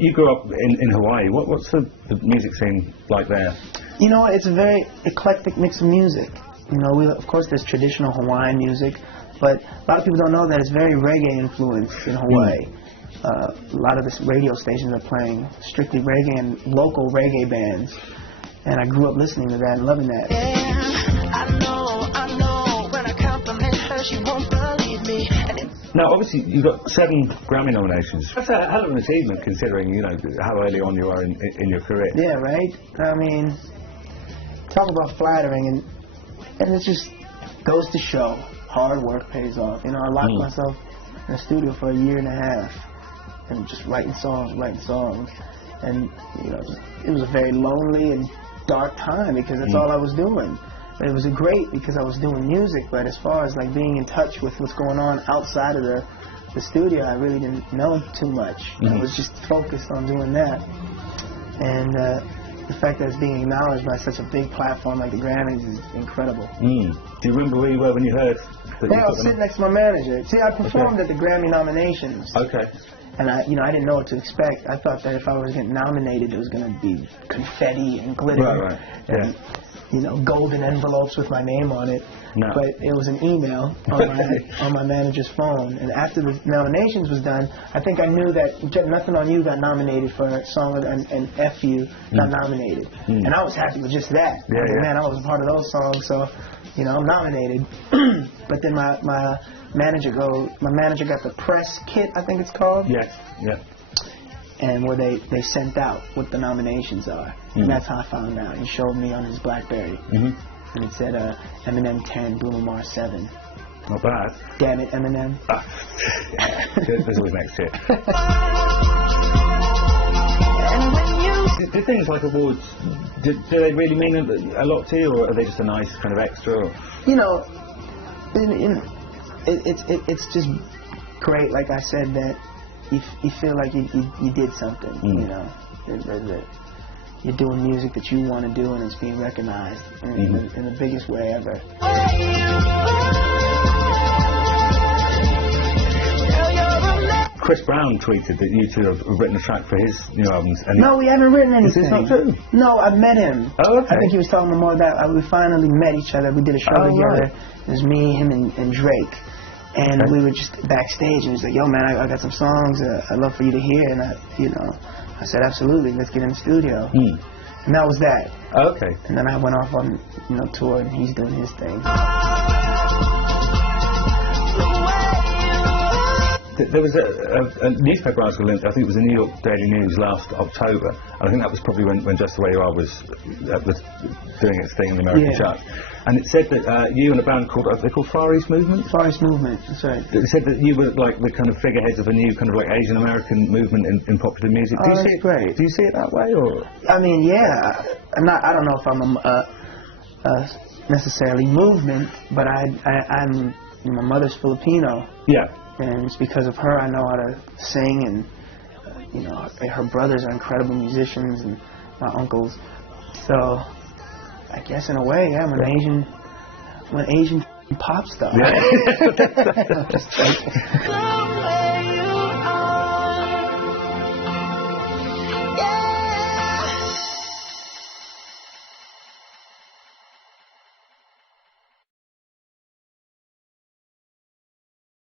you grew up in Hawaii. What's the music scene like there? You know, it's a very eclectic mix of music. You know, of course there's traditional Hawaiian music, but a lot of people don't know that it's very reggae influenced in Hawaii. A lot of the radio stations are playing strictly reggae and local reggae bands. And I grew up listening to that and loving that. I know, when I compliment her, she won't believe me. Now, obviously, you've got 7 Grammy nominations. That's a hell of an achievement, considering, you know, how early on you are in your career. Yeah, right? I mean, talk about flattering, and it just goes to show hard work pays off. You know, I locked myself in the studio for a year and a half and just writing songs. And, you know, it was a very lonely and dark time because that's all I was doing. But it was great because I was doing music, but as far as like being in touch with what's going on outside of the studio, I really didn't know too much. I was just focused on doing that. And the fact that it's being acknowledged by such a big platform like the Grammys is incredible. Do you remember where you were when you heard that? Yeah, I was sitting next to my manager. See, I performed at the Grammy nominations. Okay. And I didn't know what to expect. I thought that if I was getting nominated, it was going to be confetti and glitter. Right. And, you know, golden envelopes with my name on it. No. But it was an email on my manager's phone. And after the nominations was done, I think I knew that Nothing on You got nominated for a song, and F You got nominated. And I was happy with just that. Man, I was a part of those songs, so, you know, I'm nominated. But then my manager got the press kit, I think it's called. Yes. And where they sent out what the nominations are. And that's how I found out. He showed me on his BlackBerry. And it said Eminem 10, Bruno Mars 7. Not bad. Damn it, Eminem. There's always next year. Do things like awards, do they really mean a lot to you, or are they just a nice kind of extra? Or? You know, it's just great, like I said, that you feel like you did something, you know. You're doing music that you want to do, and it's being recognized in the biggest way ever. Chris Brown tweeted that you two have written a track for his new albums. And no, we haven't written anything. Is this not true? No, I've met him. Oh, okay. I think he was talking more about we finally met each other. We did a show together. Right. It was me, him, and Drake. And we were just backstage, and he was like, "Yo, man, I got some songs I'd love for you to hear." And I said, "Absolutely, let's get in the studio." And that was that. Okay. And then I went off on tour, and he's doing his thing. There was a newspaper article, I think it was the New York Daily News last October, and I think that was probably when Just the Way You Are was doing its thing in the American charts. And it said that you and a band called Far East Movement? Far East Movement, that's right. It said that you were like the kind of figureheads of a new kind of like Asian American movement in popular music. Do you see it? Great. Do you see it that way, or? I mean, yeah. I don't know if I'm a necessarily movement, but I'm my mother's Filipino. Yeah. And it's because of her I know how to sing, and her brothers are incredible musicians, and my uncles. So I guess in a way, yeah, I'm an Asian pop star. Yeah.